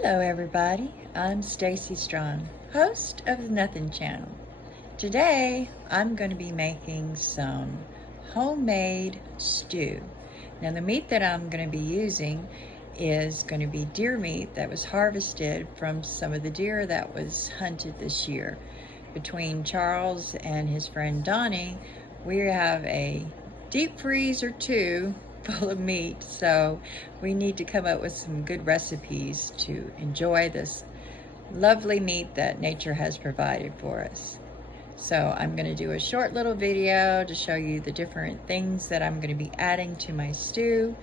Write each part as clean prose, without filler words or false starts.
Hello everybody, I'm Stacy Strong, host of the Nothing Channel. Today I'm going to be making some homemade stew. Now the meat that I'm going to be using is going to be deer meat that was harvested from some of the deer that was hunted this year. Between Charles and his friend Donnie, we have a deep freeze or two full of meat, so we need to come up with some good recipes to enjoy this lovely meat that nature has provided for us. So I'm going to do a short little video to show you the different things that I'm going to be adding to my stew,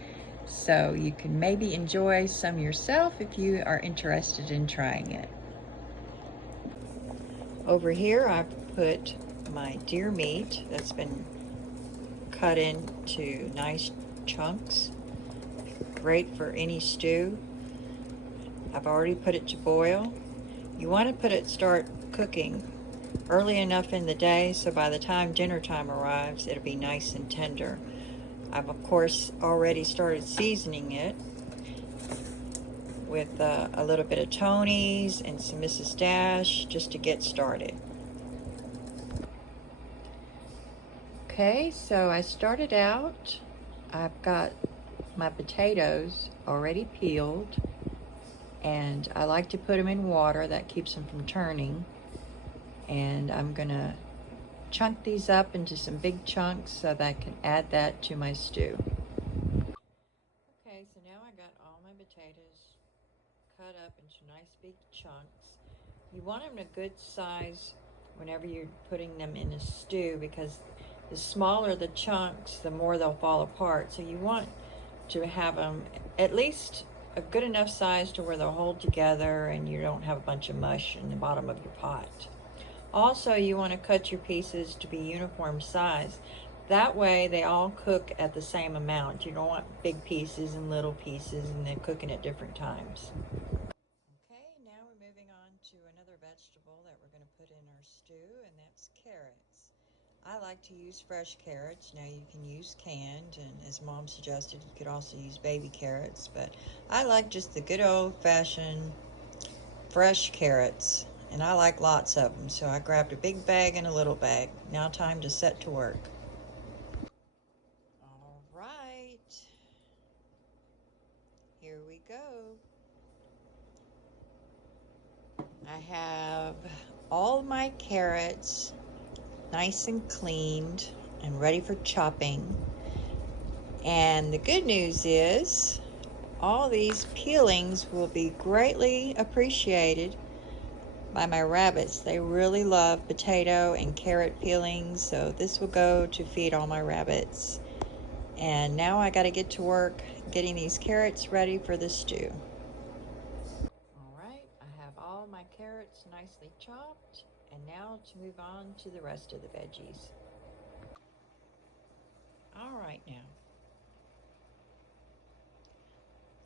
so you can maybe enjoy some yourself if you are interested in trying it. Over here I've put my deer meat that's been cut into nice chunks, great for any stew. I've already put it to boil. You want to start cooking early enough in the day so by the time dinner time arrives it'll be nice and tender. I've of course already started seasoning it with a little bit of Tony's and some Mrs. Dash just to get started. Okay, so I started out, I've got my potatoes already peeled, and I like to put them in water. That keeps them from turning. And I'm gonna chunk these up into some big chunks so that I can add that to my stew. Okay, so now I got all my potatoes cut up into nice big chunks. You want them a good size whenever you're putting them in a stew, because the smaller the chunks, the more they'll fall apart. So you want to have them at least a good enough size to where they'll hold together and you don't have a bunch of mush in the bottom of your pot. Also, you want to cut your pieces to be uniform size. That way they all cook at the same amount. You don't want big pieces and little pieces and they're cooking at different times. Okay, now we're moving on to another vegetable that we're going to put in our stew, and that's carrots. I like to use fresh carrots. Now you can use canned, and as Mom suggested, you could also use baby carrots, but I like just the good old-fashioned fresh carrots, and I like lots of them, so I grabbed a big bag and a little bag. Now time to set to work. All right, here we go. I have all my carrots nice and cleaned and ready for chopping. And the good news is all these peelings will be greatly appreciated by my rabbits. They really love potato and carrot peelings, so this will go to feed all my rabbits. And now I got to get to work getting these carrots ready for the stew. All right, I have all my carrots nicely chopped, and now to move on to the rest of the veggies. All right, now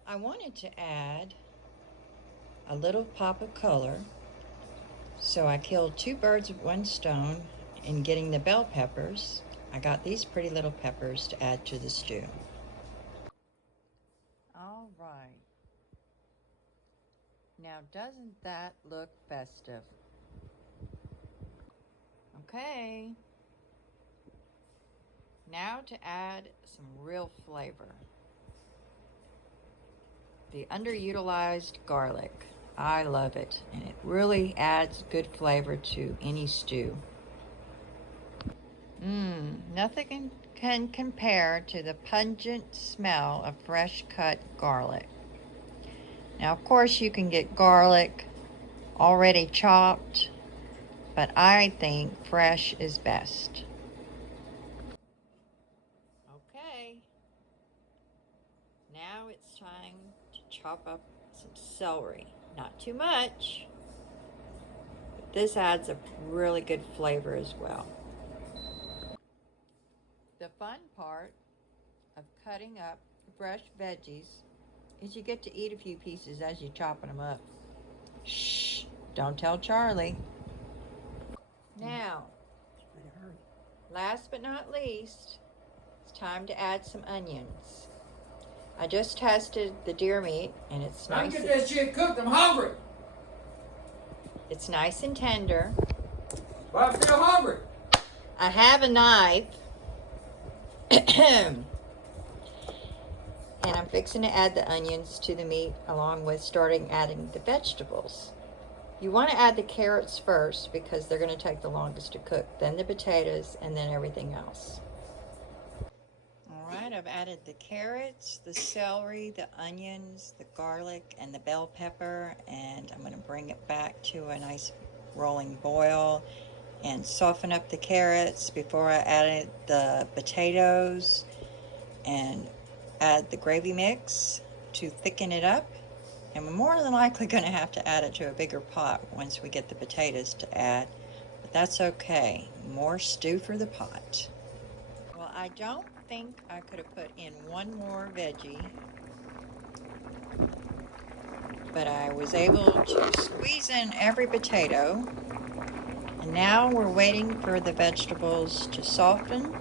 I wanted to add a little pop of color, so I killed two birds with one stone in getting the bell peppers. I got these pretty little peppers to add to the stew. All right. Now doesn't that look festive? Okay. Now to add some real flavor. The underutilized garlic. I love it, and it really adds good flavor to any stew. Nothing can compare to the pungent smell of fresh cut garlic. Now, of course, you can get garlic already chopped, but I think fresh is best. Okay, now it's time to chop up some celery. Not too much, but this adds a really good flavor as well. The fun part of cutting up fresh veggies is you get to eat a few pieces as you're chopping them up. Shh, don't tell Charlie. Now, last but not least, it's time to add some onions. I just tested the deer meat, and it's I'm nice. get that shit cooked. I'm hungry. It's nice and tender. But I'm still hungry. I have a knife. And I'm fixing to add the onions to the meat along with starting adding the vegetables. You want to add the carrots first because they're going to take the longest to cook, then the potatoes, and then everything else. Alright, I've added the carrots, the celery, the onions, the garlic, and the bell pepper, and I'm going to bring it back to a nice rolling boil and soften up the carrots before I add the potatoes, and add the gravy mix to thicken it up. And we're more than likely going to have to add it to a bigger pot once we get the potatoes to add, but that's okay. More stew for the pot. Well, I don't think I could have put in one more veggie, but I was able to squeeze in every potato. And now we're waiting for the vegetables to soften,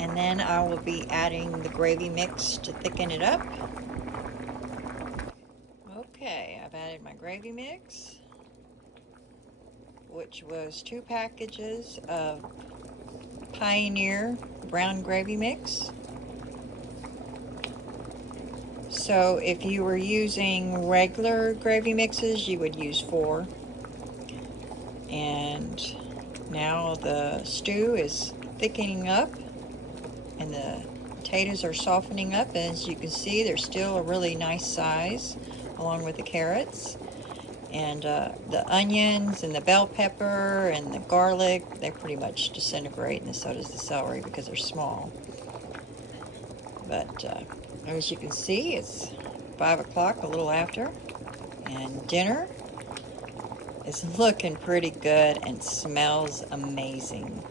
and then I will be adding the gravy mix to thicken it up. Okay, I've added my gravy mix, which was 2 packages of Pioneer brown gravy mix. So if you were using regular gravy mixes, you would use 4. And now the stew is thickening up and the potatoes are softening up. And as you can see, they're still a really nice size along with the carrots. And the onions and the bell pepper and the garlic, they pretty much disintegrate, and so does the celery because they're small. But as you can see, it's 5 o'clock, a little after, and dinner is looking pretty good and smells amazing.